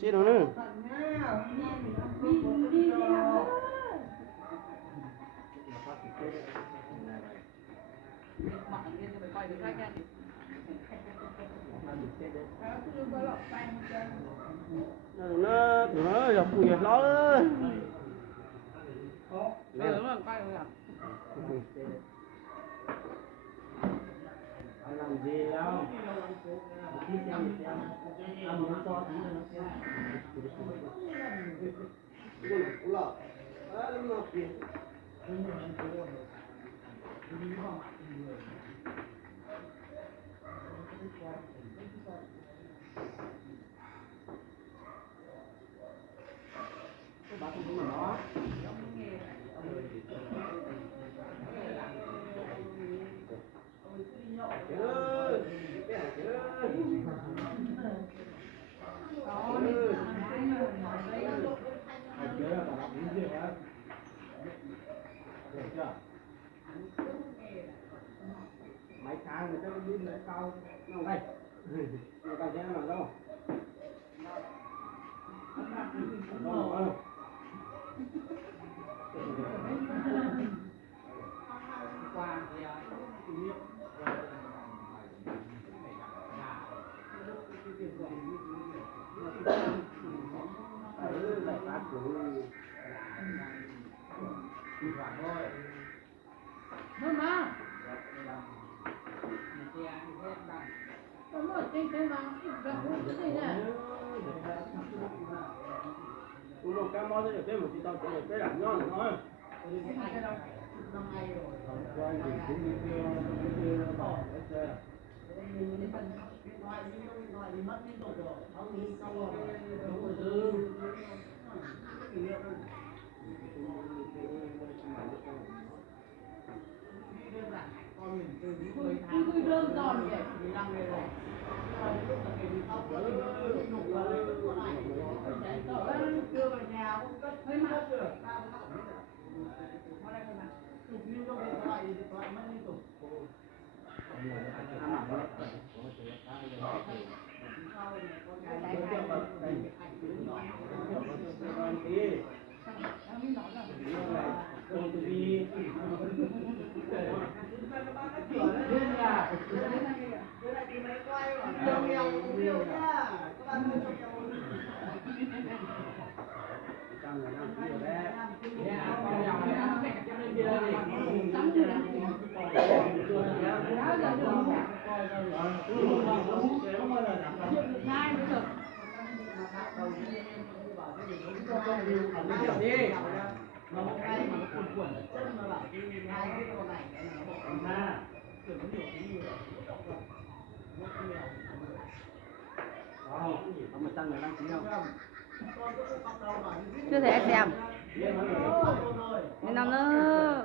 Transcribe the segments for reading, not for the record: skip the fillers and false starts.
Xí đâu nữa. Nó dọc cùi dọc ló đó. Làm gì đâu? Tí xem ăn muốn cho tí nữa nó xem. Bà không có nó. Mấy tháng người ta đi lấy cao nào đây? Người ta sẽ làm đâu? Đâu? Qua thì Mama. Mama, tem que lá. Cũng một cái món được thêm một tí tao sẽ được cái làm ngon thôi. Quay thì cũng đi kia bỏ hết trơn. Cứ đơn giản vậy. Đưa vào nhà không cất hơi mát được. Chưa thấy xem nên nào nữa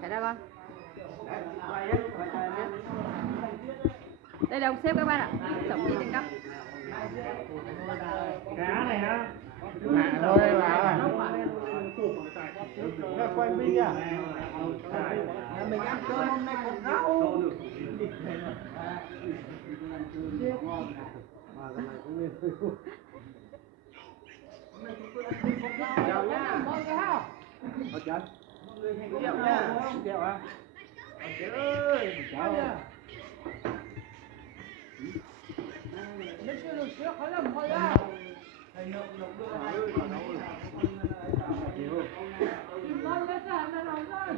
phải đây con đây là ông sếp các bạn ạ, chồng đi trên cấp cá này á. Hạ thôi đây bà. Nó quay pin à? Mình ăn cơm hôm nay còn rau. Chào nhá. Ở chân. Chào nhá. Chào à. Trời ơi, chào. Nó chưa được trước phải làm thôi á. Nói cái gì mà nói rồi.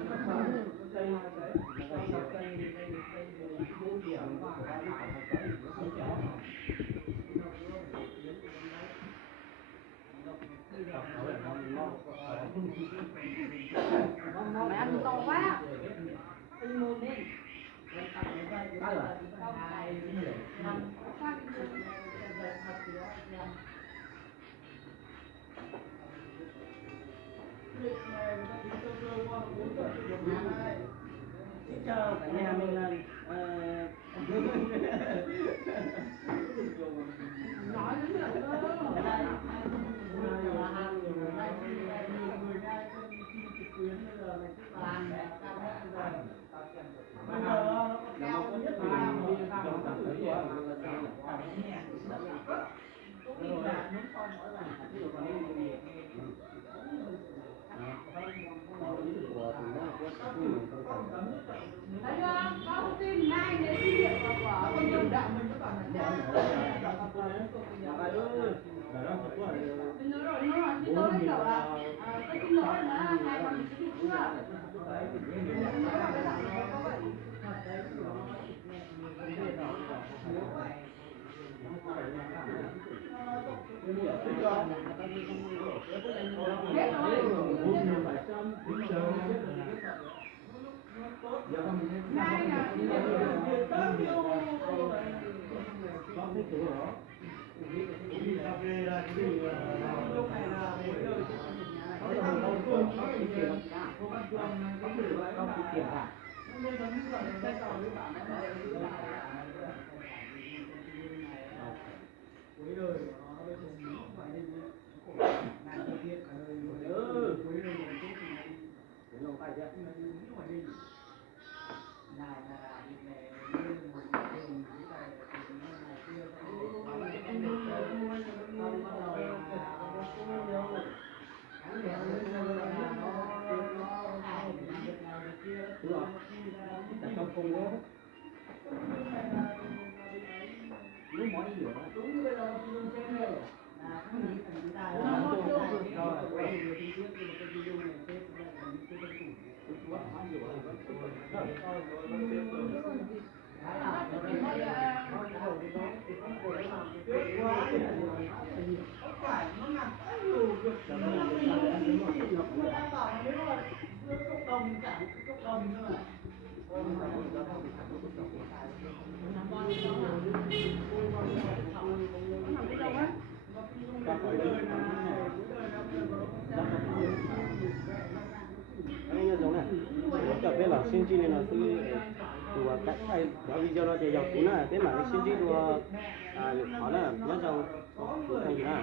mày ăn to quá Chào cả nhà mình là Nói đến được Anh nhớ giống này, cà phê là sinh chi nên là sự của các ai đó đi cho nó thì dòng cũng là thế mà sinh chi của họ là nhớ dòng của thằng gì nào